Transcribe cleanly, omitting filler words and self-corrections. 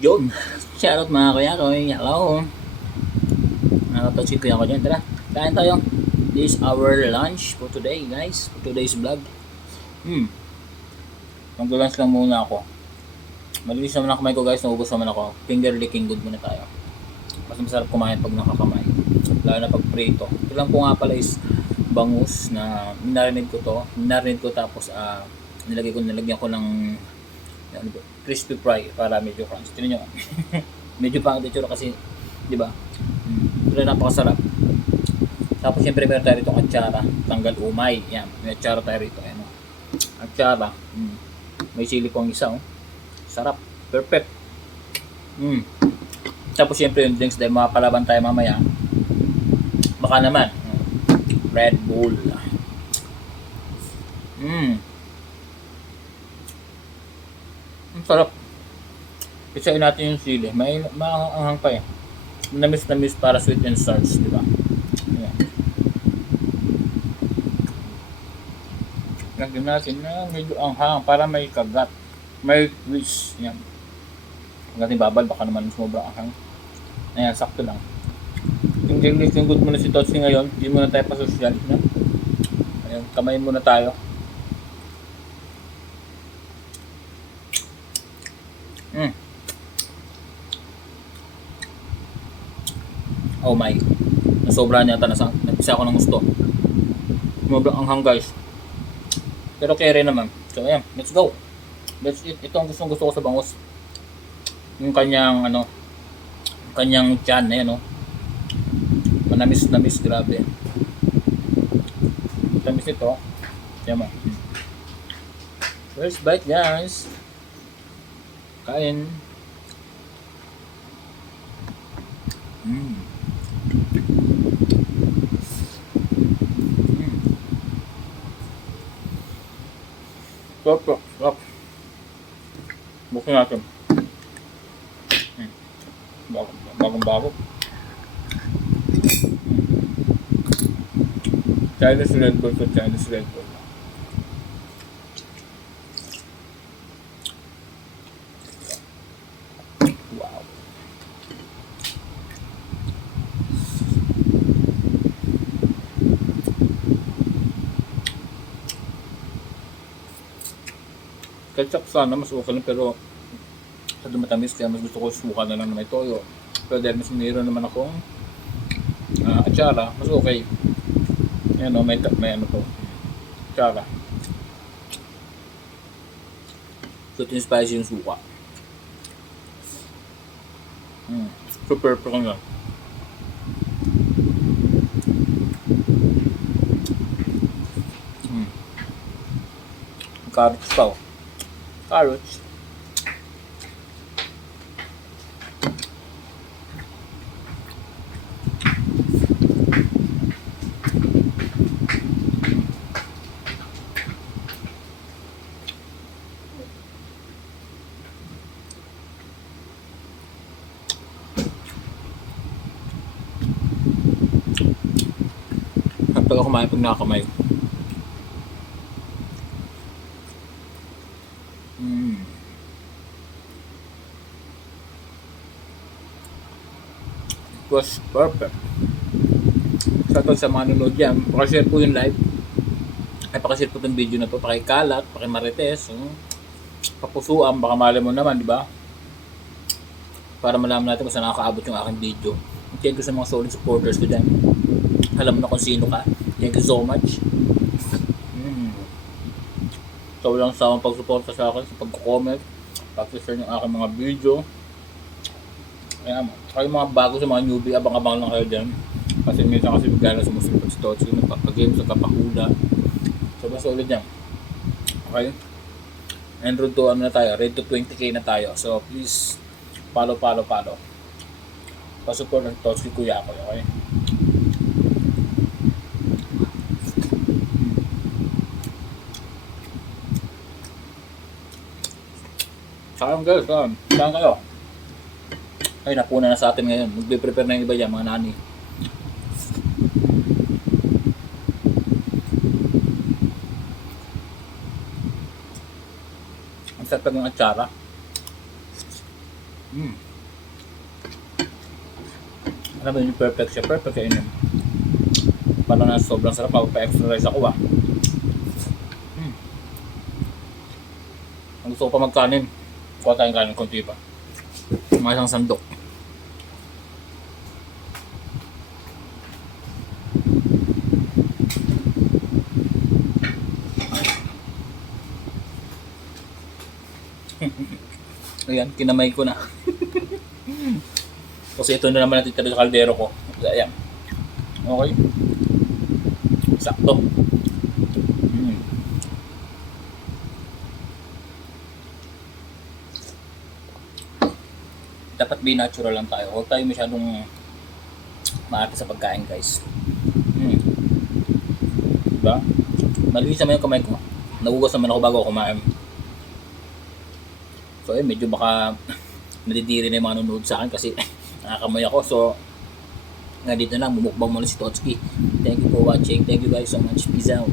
Yun. Shoutout mga kuya ko. Hello. Nakatouch kuya ko dyan. Tara. Kain tayo. This is our lunch for today guys. For today's vlog. Mag-lunch lang muna ako. Malinis naman ang kamay ko guys. Naubos naman ako. Finger licking good muna tayo. Mas masarap kumain pag nakakamay. Lalo na pag prito. Ito lang po nga pala is bangus na narinig ko to. Narinig ko tapos nilagyan ko ng crispy fry para medyo crunchy. Tingnan nyo. Medyo pangit itsura kasi, di ba? Pero napakasarap. Tapos syempre meron tayo rito atsara, tanggal umay. Yan, may atsara tayo rito. Ayan, atsara. May sili pang isa. Sarap. Perfect. Tapos syempre yung drinks dahil makapalaban tayo mamaya. Baka naman. Red Bull. Ang sarap. Isain natin yung sili. May maanghang pa eh. Namis para sweet and starch, di ba? Ayan. Lagyan natin na medyo anghang para may kagat. May twist. Yan. Huwag natin babal. Baka naman sobrang anghang. Ayan, sakto lang. Yung good muna si Totsi ngayon. Hindi muna tayo pa-social. No? Ayan, kamayin muna tayo. Oh my. Nasobra niya ata. Nagpisa ako ng gusto. Sobrang anghang guys. Pero kere naman. So ayan, let's go. Let's eat. Ito ang gusto ko sa bangus. Yung kanyang kanyang tiyan na yan, manamis, grabe. Tamis ito. Yan mo. First bite guys. Kain. Sarap. Buksan natin. Bagong-bago. Chinese Red Bull to Chinese Red Bull. Wow. Ketchup sana mas okay lang pero sa matamis kaya mas gusto ko subukan na lang na may toyo. Pero dahil mas mayroon naman akong atsara, mas okay. Ayan may ano to. Atsara. So ito yung spicy yung suka. Super perfect lang. Carrots pa. Carrots. Pag ako kumain pag nakakamay. It was perfect. Sa mga nanonood dyan, pakishare po yung live. Ay pakishare po itong video na to. Pakikalat, pakimarites. Papusuan, baka mali mo naman, di ba? Para malaman natin kung saan nakakaabot yung aking video. Thank you sa mga solid supporters ko dyan. Alam mo na kung sino ka. Thank you so much. So walang sawang pagsuporta sa akin, sa pagko-comment, pag-share ng aking mga video. Ayan, kayo mga bago sa mga newbie, abang-abang lang kayo dyan. Kasi minsan kasi bigla na sumusunod si Totsi, nagpapag-game sa kapahula. So basta ulit yan. Okay? And road to ano na tayo, road to 20k na tayo. So please, follow. Pa-support ng Totsi kuya ako, okay? Saan guys, saan kayo? Ay, napuna na sa atin ngayon. Magbe-prepare na yung iba dyan, mga nani. Ang sarap ng atsara. Mm. Alam mo yun, perfect siya. Perfect siya yun. Parang na sobrang sarap. Pa-exercise ako ah. Mm. Ang gusto ko pa magkanin. Kuha tayong kanin konti pa. Mga isang sandok. Ayan, kinamay ko na. Kasi ito na naman natitira sa kaldero ko. Ayan. Okay. Sakto. Mm. Dapat be natural lang tayo. Huwag tayo masyadong maarte sa pagkain, guys. Mm. Diba? Malinis naman yung kamay ko. Nagugas naman ako bago ako kumain. So, medyo baka nadidiri na yung mga nanonood sa akin kasi nakakamay ako. So, nga dito na lang, bumukbang muna si Totski. Thank you for watching. Thank you guys so much. Peace out.